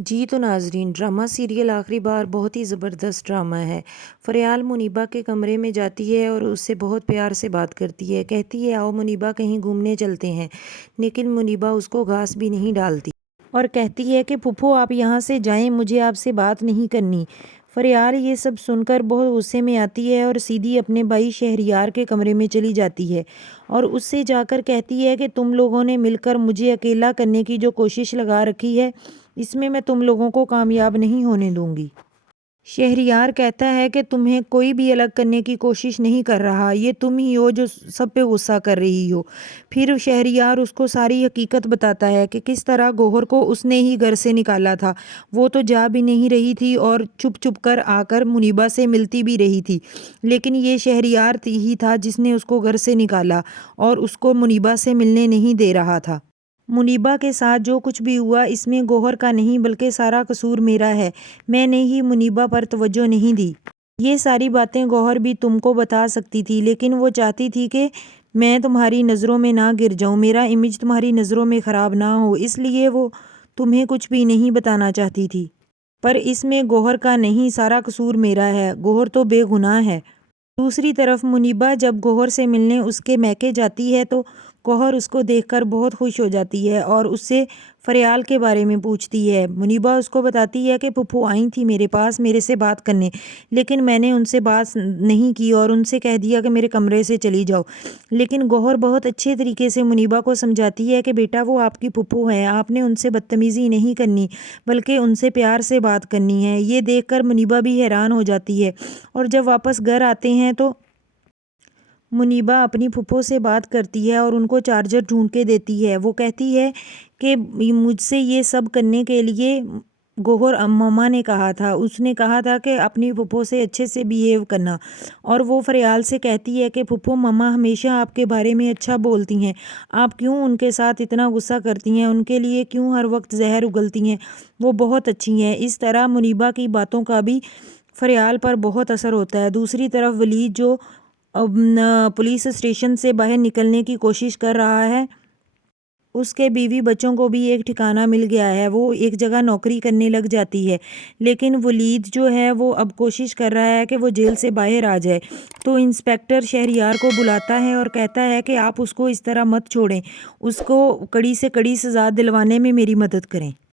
جی تو ناظرین، drama serial آخری بار بہت ہی زبردست ڈرامہ ہے۔ فریال منیبا کے کمرے میں جاتی ہے اور اس سے بہت پیار سے بات کرتی ہے، کہتی ہے آؤ منیبا کہیں گھومنے چلتے ہیں، لیکن منیبا اس کو گھاس بھی نہیں ڈالتی اور کہتی ہے کہ پھپھو آپ یہاں سے جائیں، مجھے آپ سے بات نہیں کرنی۔ فریال یہ سب سن کر بہت غصے میں آتی ہے اور سیدھی اپنے بھائی شہریار کے کمرے میں چلی جاتی ہے اور اس سے جا کر کہتی ہے کہ تم لوگوں نے مل کر مجھے اکیلا کرنے کی جو کوشش لگا رکھی ہے، اس میں تم لوگوں کو کامیاب نہیں ہونے دوں گی۔ شہریار کہتا ہے کہ تمہیں کوئی بھی الگ کرنے کی کوشش نہیں کر رہا، یہ تم ہی ہو جو سب پہ غصہ کر رہی ہو۔ پھر شہریار اس کو ساری حقیقت بتاتا ہے کہ کس طرح گوہر کو اس نے ہی گھر سے نکالا تھا، وہ تو جا بھی نہیں رہی تھی اور چھپ چھپ کر آ کر منیبا سے ملتی بھی رہی تھی، لیکن یہ شہریار ہی تھا جس نے اس کو گھر سے نکالا اور اس کو منیبا سے ملنے نہیں دے رہا تھا۔ منیبا کے ساتھ جو کچھ بھی ہوا اس میں گوہر کا نہیں بلکہ سارا قصور میرا ہے، میں نے ہی منیبا پر توجہ نہیں دی۔ یہ ساری باتیں گوہر بھی تم کو بتا سکتی تھی، لیکن وہ چاہتی تھی کہ میں تمہاری نظروں میں نہ گر جاؤں، میرا امیج تمہاری نظروں میں خراب نہ ہو، اس لیے وہ تمہیں کچھ بھی نہیں بتانا چاہتی تھی۔ پر اس میں گوہر کا نہیں، سارا قصور میرا ہے، گوہر تو بے گناہ ہے۔ دوسری طرف منیبا جب گوہر سے ملنے اس کے میکے جاتی ہے تو گوہر اس کو دیکھ کر بہت خوش ہو جاتی ہے اور اس سے فریال کے بارے میں پوچھتی ہے۔ منیبا اس کو بتاتی ہے کہ پھپھو آئی تھی میرے پاس میرے سے بات کرنے، لیکن میں نے ان سے بات نہیں کی اور ان سے کہہ دیا کہ میرے کمرے سے چلی جاؤ، لیکن گوہر بہت اچھے طریقے سے منیبا کو سمجھاتی ہے کہ بیٹا وہ آپ کی پھپھو ہیں، آپ نے ان سے بدتمیزی نہیں کرنی بلکہ ان سے پیار سے بات کرنی ہے۔ یہ دیکھ کر منیبا بھی حیران ہو جاتی ہے اور جب واپس گھر آتے ہیں تو منیبا اپنی پھپھو سے بات کرتی ہے اور ان کو چارجر ڈھونڈ کے دیتی ہے۔ وہ کہتی ہے کہ مجھ سے یہ سب کرنے کے لیے گوہر مما نے کہا تھا، اس نے کہا تھا کہ اپنی پھپھو سے اچھے سے بیہیو کرنا، اور وہ فریال سے کہتی ہے کہ پھپھو مما ہمیشہ آپ کے بارے میں اچھا بولتی ہیں، آپ کیوں ان کے ساتھ اتنا غصہ کرتی ہیں، ان کے لیے کیوں ہر وقت زہر اگلتی ہیں، وہ بہت اچھی ہیں۔ اس طرح منیبا کی باتوں کا بھی فریال پر بہت اثر ہوتا ہے۔ دوسری طرف ولید جو پولیس اسٹیشن سے باہر نکلنے کی کوشش کر رہا ہے، اس کے بیوی بچوں کو بھی ایک ٹھکانہ مل گیا ہے، وہ ایک جگہ نوکری کرنے لگ جاتی ہے، لیکن ولید جو ہے وہ اب کوشش کر رہا ہے کہ وہ جیل سے باہر آ جائے، تو انسپیکٹر شہریار کو بلاتا ہے اور کہتا ہے کہ آپ اس کو اس طرح مت چھوڑیں، اس کو کڑی سے کڑی سزا دلوانے میں میری مدد کریں۔